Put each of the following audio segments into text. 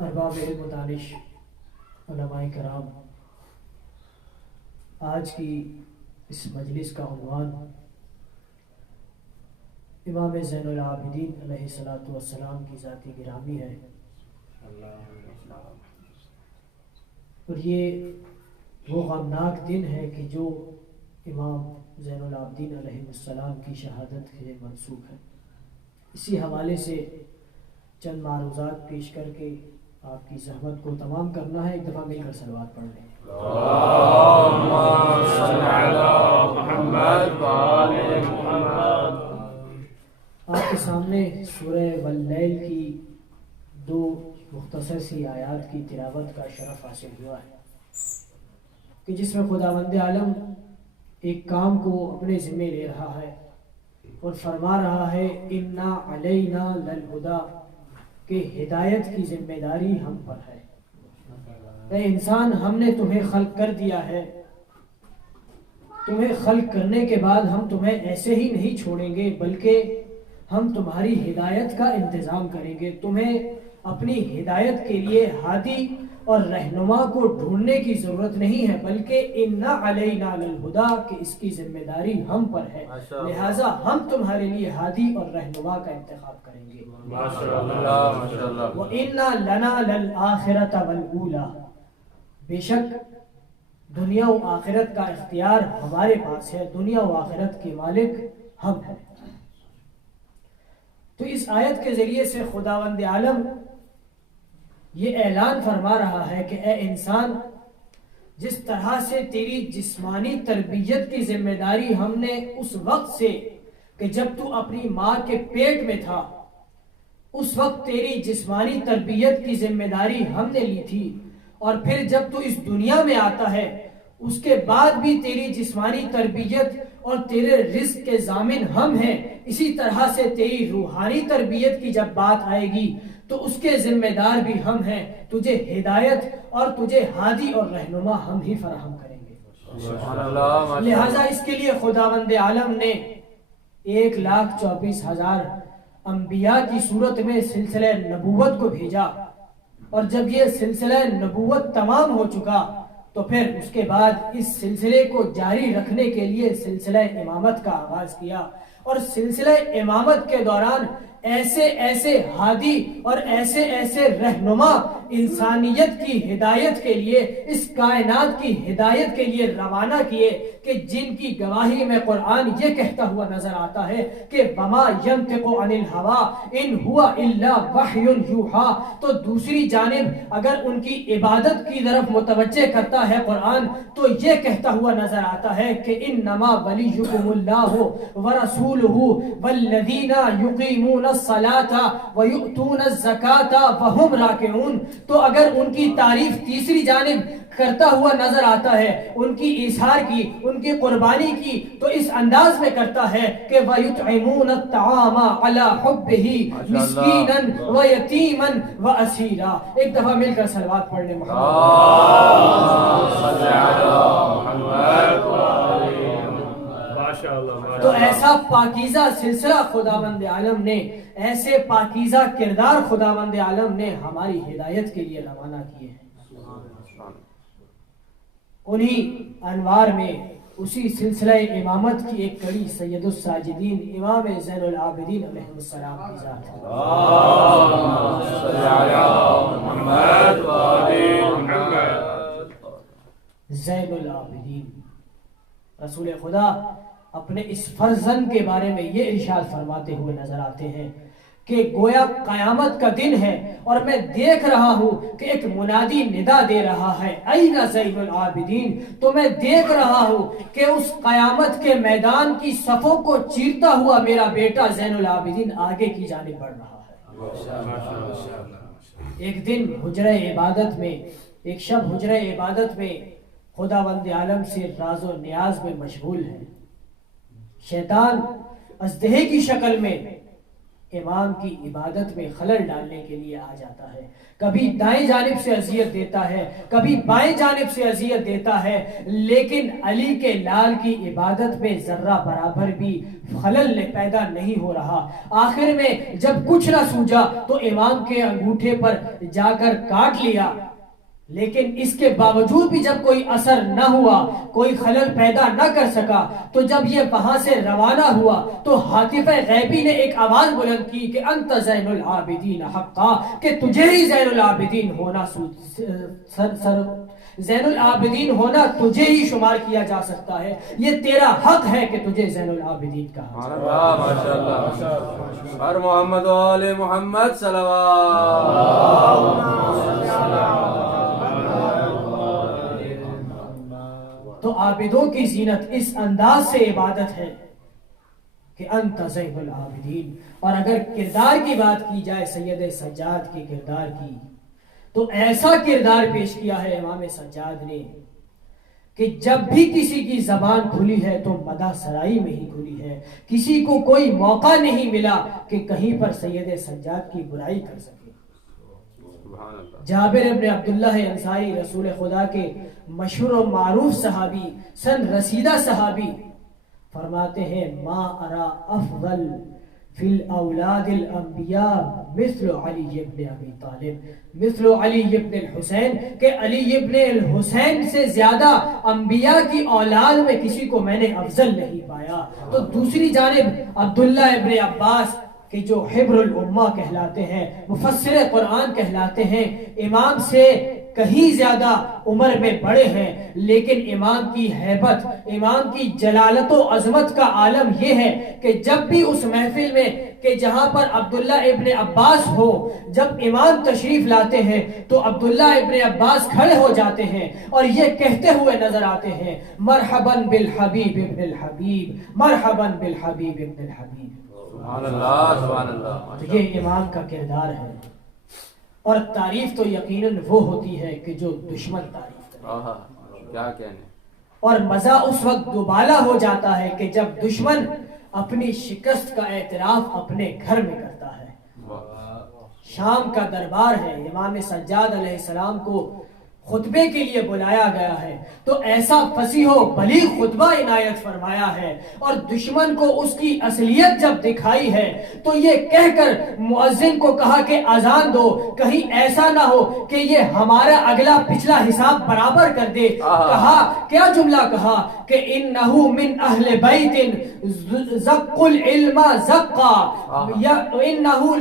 ارباب علم و دانش علماء کرام، آج کی اس مجلس کا عنوان امام زین العابدین علیہ الصلوۃ والسلام کی ذات گرامی ہے، اور یہ وہ غمناک دن ہے کہ جو امام زین العابدین علیہ السلام کی شہادت سے منسوب ہے۔ اسی حوالے سے چند معروضات پیش کر کے آپ کی زحمت کو تمام کرنا ہے۔ ایک دفعہ مل کر صلوات پڑھ لیں۔ اللہم صل علی محمد و آل محمد۔ آپ کے سامنے سورہ واللیل کی دو مختصر سی آیات کی تلاوت کا شرف حاصل ہوا ہے کہ جس میں خداوند عالم ایک کام کو اپنے ذمے لے رہا ہے اور فرما رہا ہے انا علینا للہدی، کہ ہدایت کی ذمہ داری ہم پر ہے۔ اے انسان، ہم نے تمہیں خلق کر دیا ہے، تمہیں خلق کرنے کے بعد ہم تمہیں ایسے ہی نہیں چھوڑیں گے، بلکہ ہم تمہاری ہدایت کا انتظام کریں گے۔ تمہیں اپنی ہدایت کے لیے ہادی اور رہنما کو ڈھونڈنے کی ضرورت نہیں ہے، بلکہ انا علینا للہدی، کہ اس کی ذمہ داری ہم پر ہے، لہٰذا ہم تمہارے لیے ہادی اور رہنما کا انتخاب کریں گے۔ وَإِنَّا لَنَا لَلْآخِرَةَ وَالْأُولَى، بے شک دنیا و آخرت کا اختیار ہمارے پاس ہے، دنیا و آخرت کے مالک ہم ہیں۔ تو اس آیت کے ذریعے سے خداوند عالم یہ اعلان فرما رہا ہے کہ اے انسان، جس طرح سے تیری جسمانی تربیت کی ذمہ داری ہم نے اس وقت سے کہ جب تو اپنی ماں کے پیٹ میں تھا، اس وقت تیری جسمانی تربیت کی ذمہ داری ہم نے لی تھی، اور پھر جب تو اس دنیا میں آتا ہے اس کے بعد بھی تیری جسمانی تربیت اور تیرے رزق کے ضامن ہم ہیں، اسی طرح سے تیری روحانی تربیت کی جب بات آئے گی تو اس کے ذمہ دار بھی ہم ہیں، تجھے ہدایت اور تجھے ہادی اور رہنما ہم ہی فراہم کریں گے۔ لہٰذا اس کے لیے خداوند عالم نے 1,24,000 انبیاء کی صورت میں سلسلہ نبوت کو بھیجا، اور جب یہ سلسلہ نبوت تمام ہو چکا تو پھر اس کے بعد اس سلسلے کو جاری رکھنے کے لیے سلسلہ امامت کا آغاز کیا، اور سلسلہ امامت کے دوران ایسے ایسے ہادی اور ایسے ایسے رہنما انسانیت کی ہدایت کے لیے، اس کائنات کی ہدایت کے لیے روانہ کیے کہ جن کی گواہی میں قرآن یہ کہتا ہوا نظر آتا ہے کہ وَمَا يَنْطِقُ عَنِ الْهَوَىٰ إِنْ هُوَ إِلَّا وَحْيٌ يُوحَىٰ، تو دوسری جانب اگر ان کی عبادت کی طرف متوجہ کرتا ہے قرآن تو یہ کہتا ہوا نظر آتا ہے کہ إِنَّمَا وَلِيُّكُمُ اللَّهُ وَرَسُولُهُ وَالَّذِينَ يُقِيمُونَ الصَّلَاةَ وَيُؤْتُونَ الزَّكَاةَ وَهُمْ رَاكِعُونَ، تو اگر ان کی تعریف تیسری جانب کرتا ہوا نظر آتا ہے، ان کی ایثار کی، ان کی قربانی کی، تو اس انداز میں کرتا ہے کہ وَيُطْعِمُونَ الطَّعَامَ عَلَى حُبِّهِ مِسْكِينًا وَيَتِيمًا وَأَسِيرًا۔ ایک دفعہ مل کر صلوات پڑھ لیں تو ایسا پاکیزہ سلسلہ خداوند عالم نے، ایسے پاکیزہ کردار خداوند عالم نے ہماری ہدایت کے لیے روانہ کیے ہیں۔ انہی انوار میں اسی سلسلہ امامت کی ایک کڑی سید الساجدین امام زین العابدین علیہ السلام کی ذات ہے۔ زین العابدین، رسول خدا اپنے اس فرزند کے بارے میں یہ ارشاد فرماتے ہوئے نظر آتے ہیں کہ گویا قیامت کا دن ہے اور میں دیکھ رہا ہوں کہ ایک منادی ندا دے رہا ہے این زین العابدین، تو میں دیکھ رہا ہوں کہ اس قیامت کے میدان کی صفوں کو چیرتا ہوا میرا بیٹا زین العابدین آگے کی جانب بڑھ رہا ہے۔ ایک دن حجرہ عبادت میں، ایک شب حجرہ عبادت میں خداوند عالم سے راز و نیاز میں مشغول ہے۔ شیطان اژدہے کی شکل میں امام کی عبادت میں خلل ڈالنے کے لیے آ جاتا ہے. کبھی دائیں جانب سے اذیت دیتا ہے، کبھی بائیں جانب سے اذیت دیتا ہے، لیکن علی کے لال کی عبادت میں ذرہ برابر بھی خلل پیدا نہیں ہو رہا. آخر میں جب کچھ نہ سوجا تو امام کے انگوٹھے پر جا کر کاٹ لیا، لیکن اس کے باوجود بھی جب کوئی اثر نہ ہوا، کوئی خلل پیدا نہ کر سکا، تو جب یہ وہاں سے روانہ ہوا تو ہاتف غیبی نے ایک آواز بلند کی کہ انت زین العابدین حقا، کہ تجھے ہی زین العابدین ہونا زین العابدین ہونا تجھے ہی شمار کیا جا سکتا ہے، یہ تیرا حق ہے کہ تجھے زین العابدین کہا. ماشاءاللہ. ہر محمد و آل محمد تو عابدوں کی زینت اس انداز سے عبادت ہے کہ انت زین العابدین. اور اگر کردار کی بات کی جائے سید سجاد کے کردار کی، تو ایسا کردار پیش کیا ہے امام سجاد نے کہ جب بھی کسی کی زبان کھلی ہے تو مدح سرائی میں ہی کھلی ہے. کسی کو کوئی موقع نہیں ملا کہ کہیں پر سید سجاد کی برائی کر سکے. جابر ابن عبداللہ انصاری رسول خدا کے مشہور و معروف صحابی، سن رسیدہ صحابی، فرماتے ہیں ما ارا افضل فی الاولاد الانبیاء مثل علی ابن ابی طالب مثل علی ابن الحسین، کہ علی ابن الحسین سے زیادہ انبیاء کی اولاد میں کسی کو میں نے افضل نہیں پایا. تو دوسری جانب عبداللہ ابن عباس کہ جو حبر الامہ کہلاتے ہیں، مفسر قرآن کہلاتے ہیں، امام سے کہیں زیادہ عمر میں بڑے ہیں، لیکن امام کی ہیبت، امام کی جلالت و عظمت کا عالم یہ ہے کہ جب بھی اس محفل میں کہ جہاں پر عبداللہ ابن عباس ہو، جب امام تشریف لاتے ہیں تو عبداللہ ابن عباس کھڑے ہو جاتے ہیں اور یہ کہتے ہوئے نظر آتے ہیں مرحباً بالحبیب ابن الحبیب، مرحباً بالحبیب ابن الحبیب. سبحان اللہ سبحان اللہ. یہ امام کا کردار ہے. اور تعریف تو یقیناً وہ ہوتی ہے کہ جو دشمن تعریف کرے. کیا کہنے. اور مزہ اس وقت دوبالا ہو جاتا ہے کہ جب دشمن اپنی شکست کا اعتراف اپنے گھر میں کرتا ہے. شام کا دربار ہے، امام سجاد علیہ السلام کو خطبے کے لیے بلایا گیا ہے، تو ایسا فصیح و بلیغ خطبہ عنایت فرمایا ہے. اور دشمن کو اس کی اصلیت جب دکھائی ہے تو یہ کہہ کر مؤذن کو کہا کہ اذان دو، کہیں ایسا نہ ہو کہ یہ ہمارا اگلا پچھلا حساب برابر کر دے. کہا کیا جملہ کہا کہ انہو من اہل بیت زق العلم زقا، انہو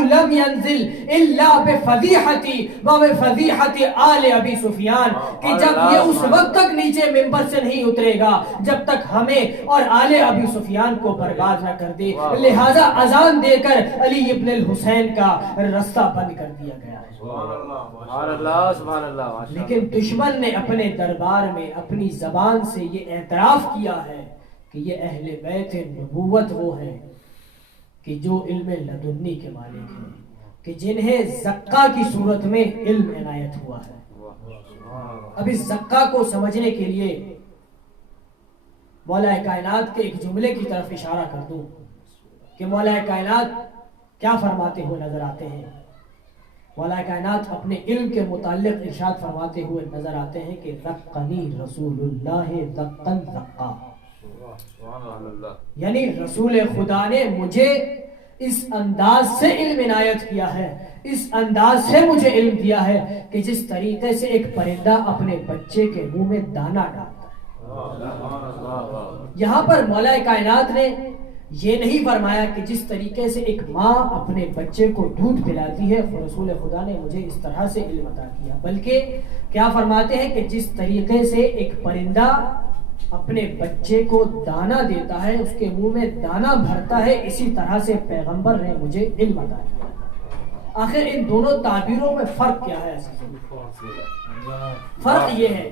لم ينزل الا بفضیحتی و بفضیحتی آل ابی سفیان، کہ جب یہ اس وقت تک نیچے ممبر سے نہیں اترے گا جب تک ہمیں اور آل ابی سفیان کو برباد نہ کر دے. لہذا اذان دے کر علی ابن الحسین کا رستہ بند کر دیا گیا ہے. سبحان اللہ سبحان اللہ. لیکن دشمن نے اپنے دربار میں اپنی زبان سے یہ اعتراف کیا ہے کہ یہ اہل بیت نبوت وہ ہیں کہ جو علم لدنی کے مالک ہیں، کہ جنہیں زکا کی صورت میں علم عنایت ہوا ہے. اب اس زکا کو سمجھنے کے لیے مولا کائنات کے ایک جملے کی طرف اشارہ کر دوں کہ مولا کائنات کیا فرماتے ہوئے نظر آتے ہیں. مولا کائنات اپنے علم کے متعلق ارشاد فرماتے ہوئے نظر آتے ہیں کہ رقنی رسول اللہ رقن رقا، یعنی رسول خدا نے مجھے اس انداز سے علم عنایت کیا ہے، اس انداز سے مجھے علم دیا ہے کہ جس طریقے سے ایک پرندہ اپنے بچے کے منہ میں دانہ ڈالتا ہے. یہاں پر مولا کائنات نے یہ نہیں فرمایا کہ جس طریقے سے ایک ماں اپنے بچے کو دودھ پلاتی ہے رسول خدا نے مجھے اس طرح سے علم عطا کیا، بلکہ کیا فرماتے ہیں کہ جس طریقے سے ایک پرندہ اپنے بچے کو دانا دیتا ہے، اس کے منہ میں دانا بھرتا ہے، اسی طرح سے پیغمبر نے مجھے علم عطا کیا. آخر ان دونوں تعبیروں میں فرق کیا ہے؟ فرق یہ ہے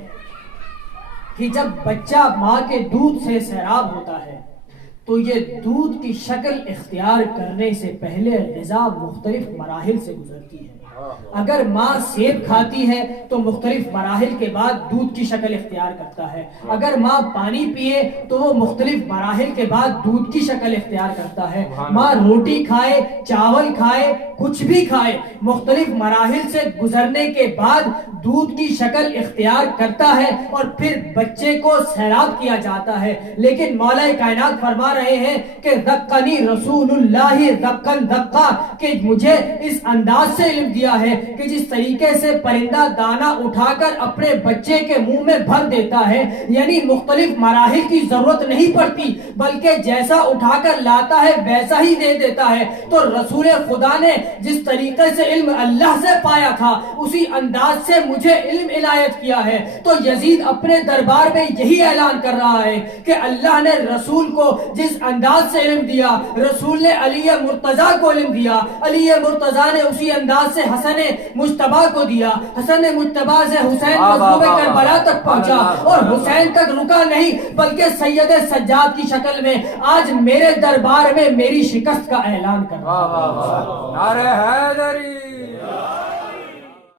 کہ جب بچہ ماں کے دودھ سے سیراب ہوتا ہے تو یہ دودھ کی شکل اختیار کرنے سے پہلے غذا مختلف مراحل سے گزرتی ہے. اگر ماں سیب کھاتی ہے تو مختلف مراحل کے بعد دودھ کی شکل اختیار کرتا ہے. اگر ماں پانی پیے تو وہ مختلف مراحل کے بعد دودھ کی شکل اختیار کرتا ہے. ماں روٹی کھائے، چاول کھائے، کچھ بھی کھائے، مختلف مراحل سے گزرنے کے بعد دودھ کی شکل اختیار کرتا ہے اور پھر بچے کو سیراب کیا جاتا ہے. لیکن مولا کائنات فرما رہے ہیں کہ ذقنی رسول اللہ ذقن ذقا، کہ مجھے اس انداز سے علم دیا ہے کہ جس طریقے سے پرندہ دانا اٹھا کر اپنے بچے کے منہ میں بھر دیتا ہے، یعنی مختلف مراحل کی ضرورت نہیں پڑتی بلکہ جیسا اٹھا کر لاتا ہے ویسا ہی دے دیتا ہے. تو رسول خدا نے جس طریقے سے علم اللہ سے پایا تھا اسی انداز سے مجھے علم عنایت کیا ہے. تو یزید اپنے دربار میں یہی اعلان کر رہا ہے کہ اللہ نے رسول کو جس انداز سے علم دیا، رسول نے علی مرتضیٰ کو علم دیا، علی مرتضیٰ نے اسی انداز سے حسن مجتبیٰ کو دیا، حسن مجتبیٰ سے حسین مظلوم کربلا تک پہنچا اور حسین تک رکا نہیں بلکہ سید سجاد کی شکل میں آج میرے دربار میں میری شکست کا اعلان کر رہا ہے. نعرہ حیدری.